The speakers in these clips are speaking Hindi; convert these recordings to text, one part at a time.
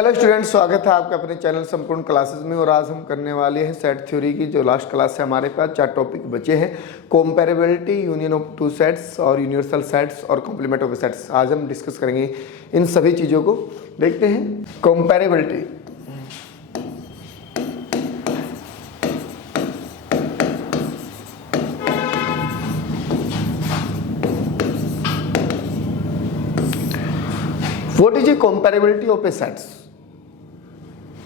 हेलो स्टूडेंट्स, स्वागत है आपका अपने चैनल संपूर्ण क्लासेस में। और आज हम करने वाले हैं सेट थ्योरी की जो लास्ट क्लास है। हमारे पास 4 टॉपिक बचे हैं: कंपैरेबिलिटी, यूनियन ऑफ टू सेट्स और यूनिवर्सल सेट्स और कॉम्प्लीमेंट ऑफ सेट्स। आज हम डिस्कस करेंगे इन सभी चीज़ों को। देखते हैं कंपैरेबिलिटी। What is a comparability of a sets?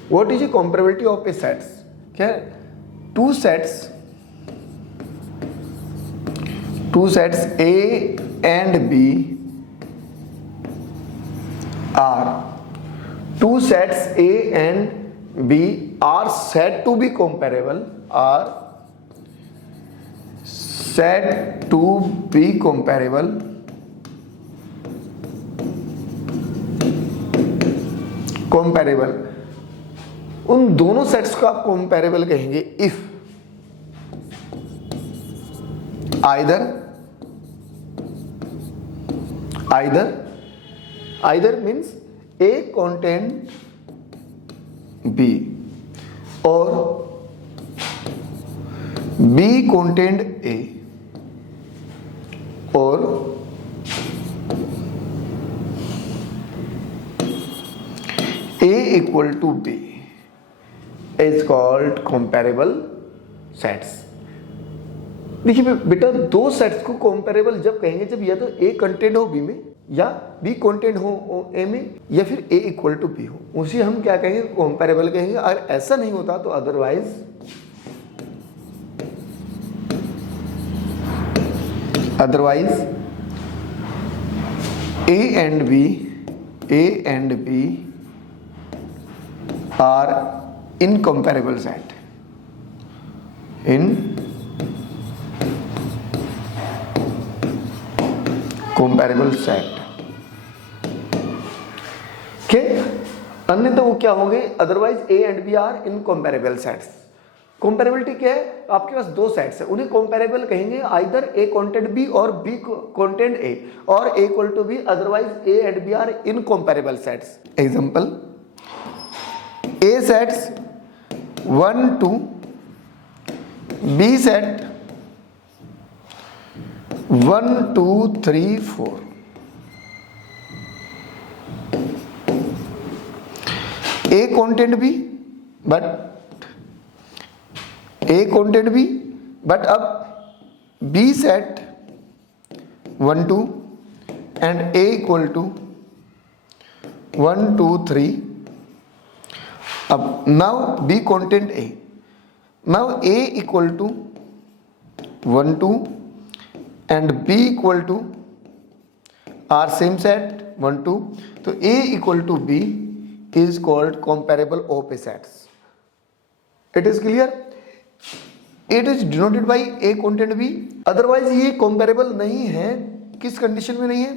What is a comparability of a sets? क्या है? Two sets A and B are said to be comparable. Comparable. उन दोनों सेट्स को आप कंपैरेबल कहेंगे if either means a content B और बी कंटेंट ए और A equal to B is called comparable sets। देखिए बेटा, दो सेट्स को कंपैरेबल जब कहेंगे जब या तो A कंटेंट हो B में या B कंटेंट हो A में या फिर A इक्वल टू B हो, उसी हम क्या कहेंगे, कंपैरेबल कहेंगे। अगर ऐसा नहीं होता तो otherwise A and B are incomparable set। के अन्य तो वो क्या होंगे, otherwise A and B are incomparable sets. Comparability क्या है, आपके पास दो सेट्स है, उन्हें कंपैरेबल कहेंगे आइदर A कंटेंट B और B कंटेंट A और A equal to B, otherwise A and B are incomparable sets. Example, A sets 1 2, B set 1 2 3 4। A content B but अब B set 1 2 and A equal to 1 2 3। अब now B content A, now A equal to 1 2 and B equal to are same set 1 2, तो A equal to B is called comparable of a sets। It is clear? It is denoted by A content B। Otherwise ये comparable नहीं है। किस कंडीशन में नहीं है?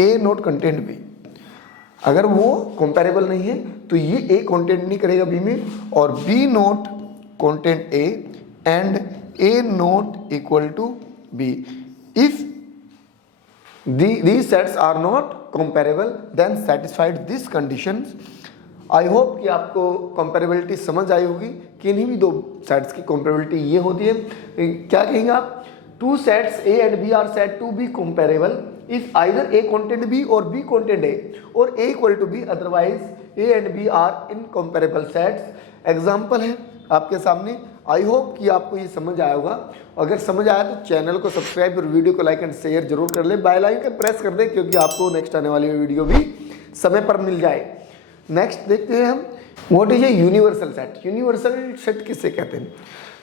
A not content B। अगर वो कंपैरेबल नहीं है तो ये A कंटेंट नहीं करेगा B में और B not content A and A not equal to B। If these sets are not comparable then satisfied this conditions। I hope कि आपको कंपैरेबिलिटी समझ आई होगी कि इन्हीं भी दो सेट्स की कंपैरेबिलिटी ये होती है। क्या कहेंगे आप, two sets A and B are said to be comparable if either A content B or B content A or A equal to B, otherwise A and B are incomparable sets। Example है आपके सामने। आई होप कि आपको ये समझ आया होगा। अगर समझ आया तो चैनल को सब्सक्राइब और वीडियो को लाइक एंड शेयर जरूर कर ले, बेल आइकन प्रेस कर दे क्योंकि आपको नेक्स्ट आने वाली वीडियो भी समय पर मिल जाए। नेक्स्ट देखते हैं हम, what is a universal set. Universal set किसे कहते हैं?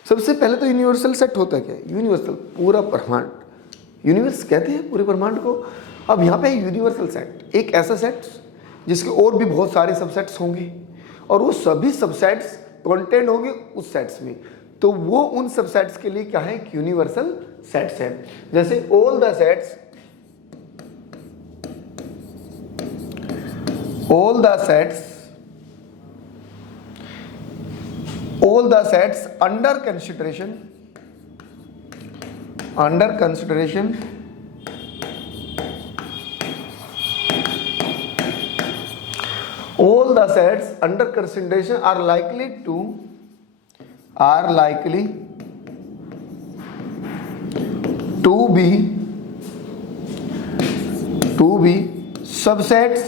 सबसे पहले तो यूनिवर्सल सेट होता क्या है? यूनिवर्सल पूरा ब्रह्मांड, यूनिवर्स कहते हैं पूरे ब्रह्मांड को। अब यहाँ पे यूनिवर्सल सेट एक ऐसा सेट जिसके और भी बहुत सारे सबसेट्स होंगे और वो सभी सबसेट्स कंटेंट होंगे उस सेट्स में, तो वो उन सबसेट्स के लिए क्या है, यूनिवर्सल सेट्स है। जैसे all the sets under consideration all the sets under consideration are likely to be subsets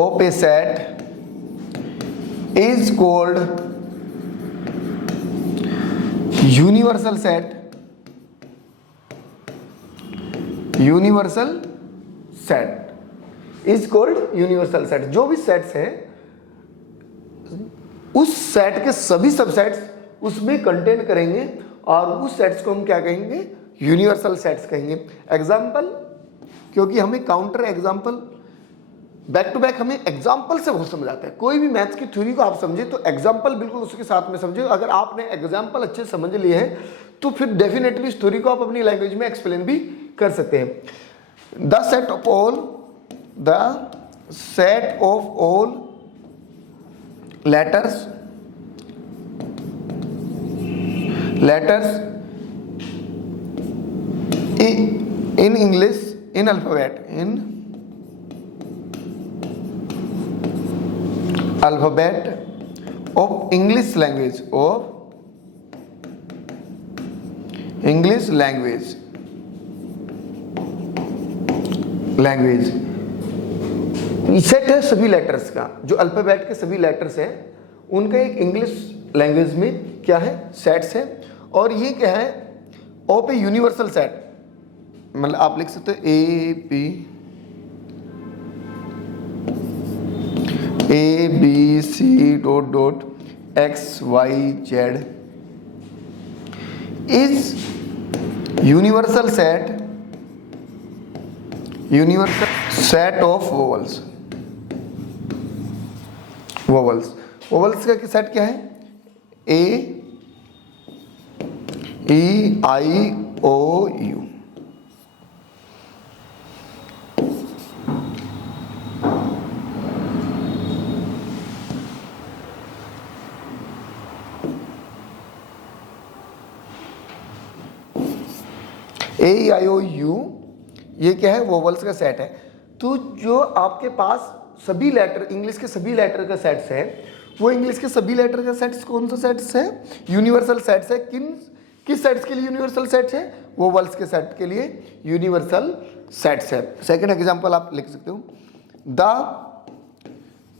of a set is called universal set is called universal set। जो भी सेट्स हैं उस सेट के सभी सबसेट्स उसमें कंटेन करेंगे और उस सेट्स को हम क्या कहेंगे, यूनिवर्सल सेट्स कहेंगे। एग्जाम्पल, क्योंकि हमें counter example back to back हमें एग्जाम्पल से बहुत समझ आता है। कोई भी मैथ्स की थ्योरी को आप समझे तो एग्जाम्पल बिल्कुल उसके साथ में समझे। अगर आपने एग्जाम्पल अच्छे समझ लिए हैं तो फिर डेफिनेटली इस थ्योरी को आप अपनी लैंग्वेज में एक्सप्लेन भी कर सकते हैं। The set of all letters in English in alphabet of English language set है सभी लेटर्स का। जो अल्फाबेट के सभी लेटर्स हैं उनका एक इंग्लिश लैंग्वेज में क्या है, सेट्स है। और ये क्या है, ऑफ ए यूनिवर्सल सेट, मतलब आप लिख सकते हो A B C dot dot X Y Z is universal set of vowels का सेट क्या है, ए ई आई ओ you. A I O you ये क्या है, वोवल्स का सेट है। तो जो आपके पास सभी लेटर, इंग्लिश के सभी लेटर का सेट्स है, वो इंग्लिश के सभी लेटर का सेट्स कौन सा सेट्स है, यूनिवर्सल सेट्स है। किस सेट्स के लिए यूनिवर्सल सेट्स है, वोवल्स के सेट के लिए यूनिवर्सल सेट्स है। सेकंड एग्जांपल आप लिख सकते हो, the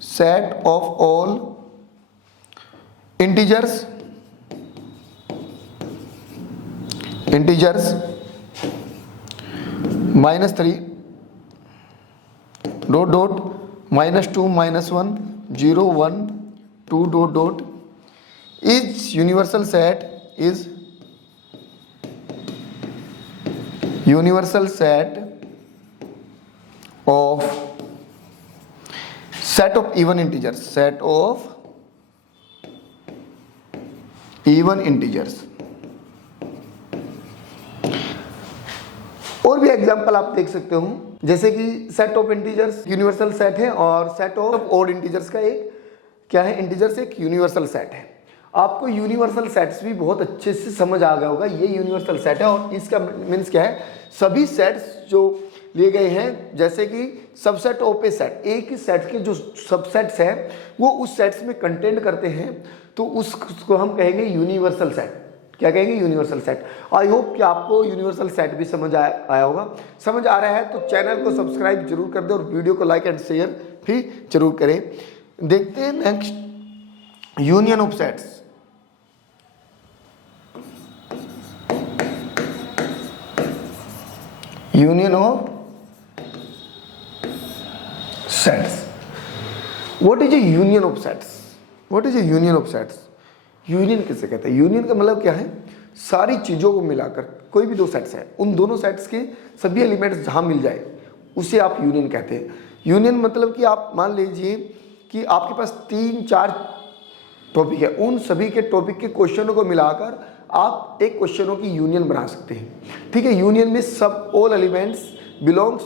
set of all integers -3 dot dot -2 -1 0 1 2 dot dot is universal set of set of even integers। और भी एग्जांपल आप देख सकते हो, जैसे कि set of integers universal set है और सेट ऑफ ऑड इंटीजर्स का एक क्या है, इंटीजर्स एक यूनिवर्सल सेट है। आपको यूनिवर्सल सेट्स भी बहुत अच्छे से समझ आ गया होगा, ये यूनिवर्सल सेट है। और इसका मीन्स क्या है, सभी सेट्स जो लिए गए हैं, जैसे कि सबसेट ऑफ ए सेट, एक ही सेट के जो सबसेट्स हैं वो उस सेट्स में कंटेंट करते हैं, तो उसको हम कहेंगे यूनिवर्सल सेट। क्या कहेंगे, यूनिवर्सल सेट। आई होप कि आपको यूनिवर्सल सेट भी समझ आया होगा। समझ आ रहा है तो चैनल को सब्सक्राइब जरूर कर दें और वीडियो को लाइक एंड शेयर भी जरूर करें। देखते हैं next, union of sets. Union of sets. What is A union of sets? What is A union of sets? Union किसे कहते हैं? यूनियन का मतलब क्या है, सारी चीजों को मिलाकर कोई भी दो सेट्स है, उन दोनों सेट्स के सभी एलिमेंट्स जहां मिल जाए उसे आप यूनियन कहते हैं। यूनियन मतलब कि आप मान लीजिए कि आपके पास 3-4 टॉपिक है, उन सभी के टॉपिक के क्वेश्चनों को मिलाकर आप एक क्वेश्चनों की यूनियन बना सकते हैं। ठीक है, यूनियन में सब all elements belongs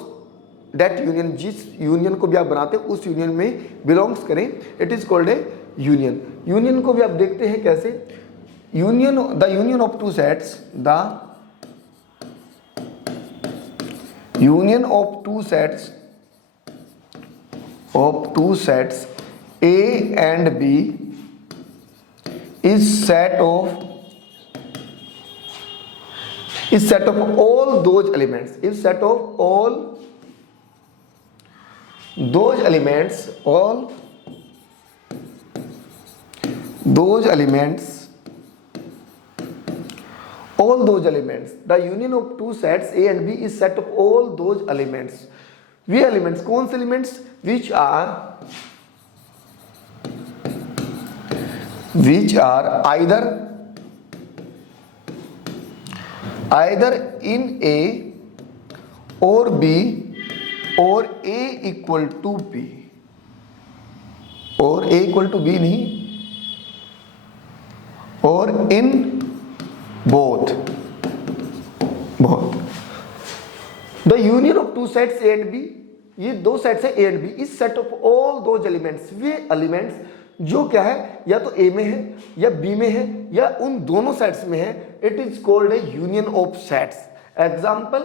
that union, जिस यूनियन को भी आप बनाते हैं उस यूनियन में बिलोंग्स करें, it is called A union. Union को भी आप देखते हैं कैसे, union, the union of two sets, the union of two sets of two sets A and B is set of all those elements, is set of all those elements, all those elements, all those elements. The union of two sets A and B is set of all those elements. Way elements कौन से elements? which are either in A or B or A equal to B, और A equal to B नहीं, और in both. The union of two sets A and B, ये दो सेट्स है A and B, इस set of all those elements, way elements जो क्या है या तो A में है या B में है या उन दोनों सेट्स में है, it is called A union of sets. Example,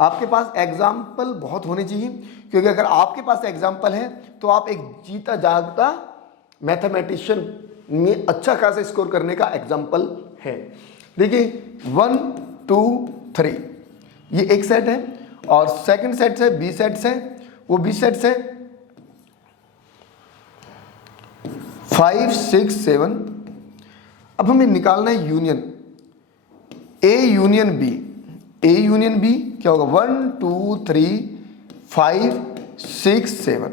आपके पास एग्जाम्पल बहुत होने चाहिए, क्योंकि अगर आपके पास एग्जाम्पल है तो आप एक जीता जागता मैथमेटिशियन में अच्छा खासा स्कोर करने का एग्जाम्पल है. देखिए 1 2 3 ये एक सेट है, और सेकंड सेट है बी सेट्स है, वो बी सेट्स है 5 6 7. अब हमें निकालना है union A union B. A union B क्या होगा? 1 2 3 5 6 7.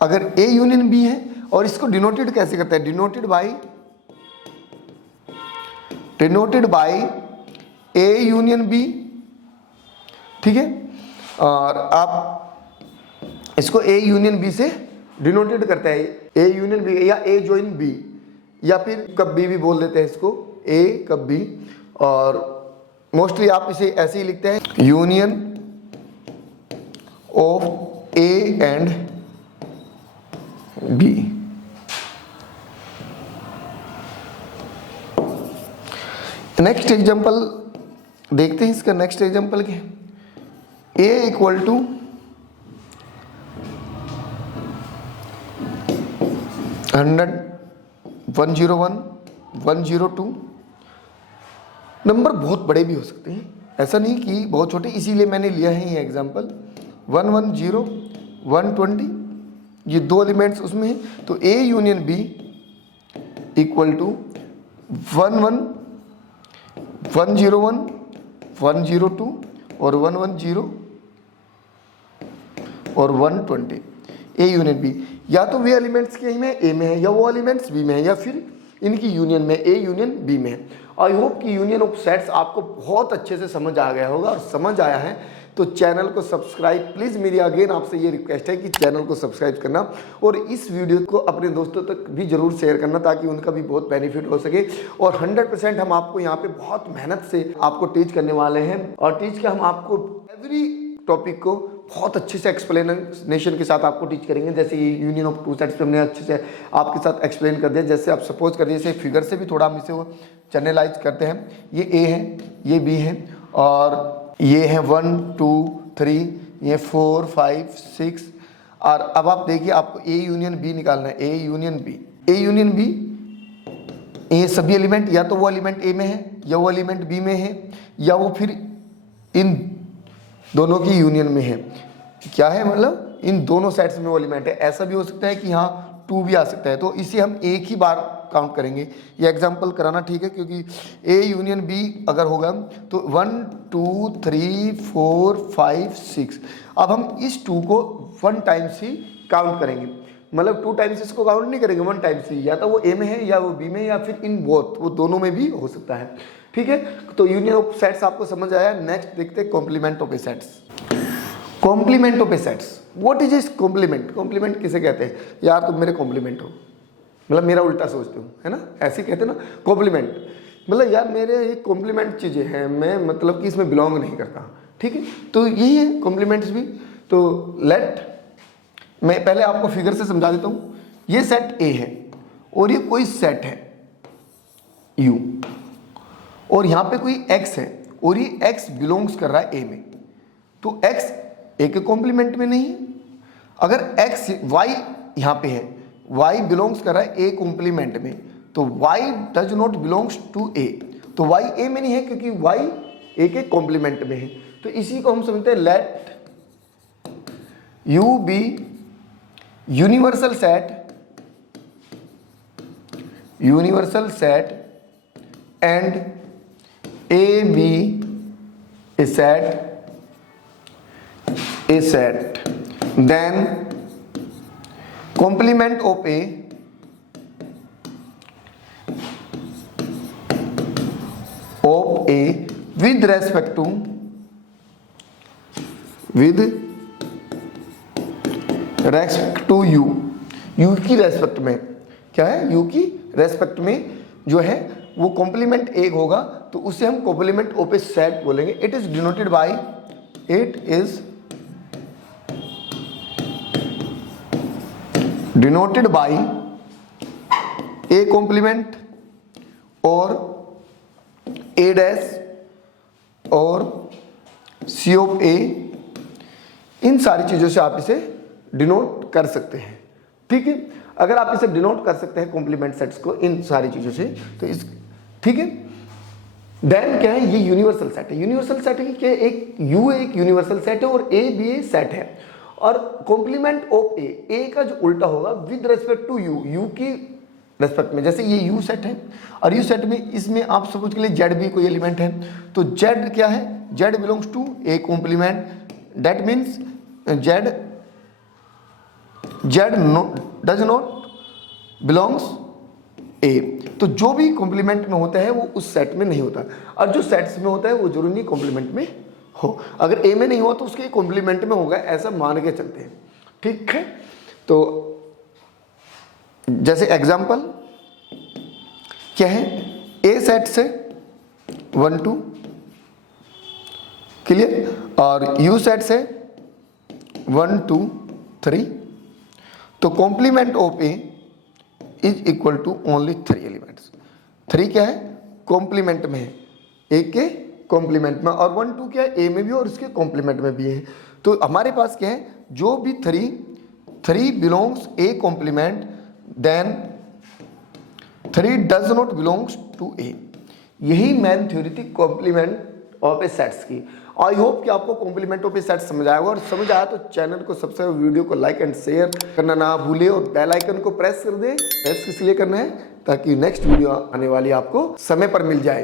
अगर ए यूनियन बी है, और इसको डिनोटेड कैसे करते हैं? Denoted by A union B. ठीक है, और आप इसको ए यूनियन बी से डिनोटेड करते हैं, ए यूनियन बी या ए जॉइन बी, या फिर कब बी भी बोल देते हैं इसको, ए कब बी. और मोस्टली आप इसे ऐसे ही लिखते हैं, union of A and B. Next example देखते हैं. इसका नेक्स्ट एग्जांपल क्या है? A equal to 100 101 102. नंबर बहुत बड़े भी हो सकते हैं, ऐसा नहीं कि बहुत छोटे, इसीलिए मैंने लिया है ये एग्जांपल. 110 120 ये दो एलिमेंट्स उसमें हैं, तो A union B equal to 11 101 102 और 110 और 120. ए यूनियन बी, या तो वे एलिमेंट्स के में ए में है, या वो एलिमेंट्स बी में है, या फिर इनकी यूनियन में ए यूनियन बी में है. आई होप कि यूनियन ऑफ सेट्स आपको बहुत अच्छे से समझ आ गया होगा, और समझ आया है तो चैनल को सब्सक्राइब प्लीज़. मेरी अगेन आपसे ये रिक्वेस्ट है कि चैनल को सब्सक्राइब करना, और इस वीडियो को अपने दोस्तों तक भी जरूर शेयर करना, ताकि उनका भी बहुत बेनिफिट हो सके. और 100% हम आपको यहाँ पे बहुत मेहनत से आपको टीच करने वाले हैं, और टीच के हम आपको एवरी टॉपिक को बहुत अच्छे से एक्सप्लेनेशन के साथ आपको टीच करेंगे. जैसे ये यूनियन ऑफ टू सेट्स पे हमने अच्छे से आपके साथ एक्सप्लेन कर दिया. जैसे आप सपोज कर जैसे फिगर से भी थोड़ा हम इसे वो चैनलाइज करते हैं. ये ए है, ये बी है, और ये है 1 2 3, ये 4 5 6. और अब आप देखिए, आपको ए यूनियन बी निकालना है. A union B, A union B, ये सभी एलिमेंट या तो वो एलिमेंट ए में है, या वो एलिमेंट बी में है, या वो फिर इन दोनों की यूनियन में है. क्या है मतलब? इन दोनों सेट्स में वो एलिमेंट है. ऐसा भी हो सकता है कि यहाँ 2 भी आ सकता है, तो इसे हम एक ही बार काउंट करेंगे. ये एग्जांपल कराना ठीक है, क्योंकि ए यूनियन बी अगर होगा तो 1 2 3 4 5 6. अब हम इस 2 को 1 टाइम्स ही काउंट करेंगे, मतलब 2 टाइम्स इसको काउंट नहीं करेंगे, 1 टाइम्स ही. या तो वो ए में है, या वो बी में, या फिर इन बोथ, वो दोनों में भी हो सकता है. ठीक है, तो यूनियन ऑफ सेट्स आपको समझ आया. नेक्स्ट देखते हैं complement of a sets. Complement of a sets, what is is complement? Complement किसे कहते हैं? यार तुम मेरे कॉम्प्लीमेंट हो, मतलब मेरा उल्टा सोचते हो, है ना, ऐसे कहते हैं ना कॉम्प्लीमेंट. मतलब यार मेरे ये कॉम्प्लीमेंट चीज़ें हैं, मैं मतलब कि इसमें बिलोंग नहीं करता. ठीक है, तो यही है कॉम्प्लीमेंट्स भी. तो लेट मैं पहले आपको फिगर से समझा देता हूँ. ये सेट ए है, और ये कोई सेट है यू, और यहाँ पे कोई x है, और ये x बिलोंग्स कर रहा है a में, तो x a के कॉम्प्लीमेंट में नहीं है. अगर x y यहाँ पे है, y बिलोंग्स कर रहा है a कॉम्प्लीमेंट में, तो y does not belongs to a, तो y a में नहीं है क्योंकि y a के कॉम्प्लीमेंट में है। तो इसी को हम समझते हैं let u be universal set and a be a set, then complement of a with respect to u की रेस्पेक्ट में, क्या है, u की रेस्पेक्ट में जो है वो कॉम्प्लीमेंट एक होगा, तो उसे हम कॉम्प्लीमेंट ऑफ ए सेट बोलेंगे। It is denoted by A complement और ए डैश और सी ऑफ ए, इन सारी चीजों से आप इसे डिनोट कर सकते हैं। ठीक है, अगर आप इसे डिनोट कर सकते हैं कॉम्प्लीमेंट सेट्स को इन सारी चीजों से, तो इस ठीक है। देन क्या है, ये यूनिवर्सल सेट है। यूनिवर्सल सेट है कि एक U एक यूनिवर्सल सेट है और A भी एक सेट है, और कॉम्प्लीमेंट ऑफ A का जो उल्टा होगा विद रेस्पेक्ट टू U की रेस्पेक्ट में। जैसे ये U सेट है और U सेट में इसमें आप सपोज के लिए Z भी कोई एलिमेंट है, तो Z क्या है, Z belongs to A complement, that means Z does not belongs A। तो जो भी कॉम्प्लीमेंट में होता है वो उस सेट में नहीं होता, और जो सेट्स में होता है वो जरूरी नहीं कॉम्प्लीमेंट में हो। अगर A में नहीं हुआ तो उसके कॉम्प्लीमेंट में होगा, ऐसा मान के चलते हैं। ठीक है, तो जैसे एग्जांपल क्या है, A सेट से 1 2 क्लियर, और U सेट से 1 2 3, तो complement of A is equal to only 3 elements. 3 क्या है, कॉम्प्लीमेंट में है, A के कॉम्प्लीमेंट में, और 1 2 क्या है, A में भी और इसके कॉम्प्लीमेंट में भी है। तो हमारे पास क्या है, जो भी 3 belongs A complement, then 3 does not belongs to A। यही मेन थ्योरी थी कॉम्प्लीमेंट ऑफ ए सेट्स की। आई होप कि आपको कॉम्प्लीमेंट ऑफ ए सेट समझ आएगा, और समझ आया तो चैनल को सब्सक्राइब, वीडियो को लाइक एंड शेयर करना ना भूले, और बेल आइकन को प्रेस कर दे। प्रेस किस लिए करना है, ताकि नेक्स्ट वीडियो आने वाली आपको समय पर मिल जाए।